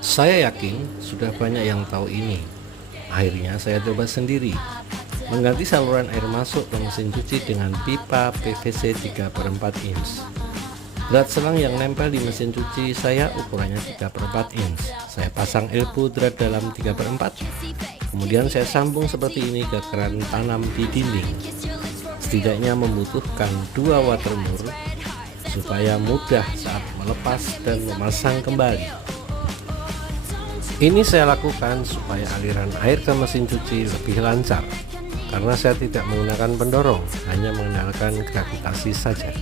Saya yakin sudah banyak yang tahu ini. Akhirnya saya coba sendiri, mengganti saluran air masuk ke mesin cuci dengan pipa PVC 3/4 inch. Berat selang yang nempel di mesin cuci saya ukurannya 3/4 inch. Saya pasang elbow drat dalam 3/4. Kemudian saya sambung seperti ini ke keran tanam di dinding. Setidaknya membutuhkan 2 water mur supaya mudah saat melepas dan memasang kembali. Ini saya lakukan supaya aliran air ke mesin cuci lebih lancar, karena saya tidak menggunakan pendorong, hanya mengandalkan gravitasi saja.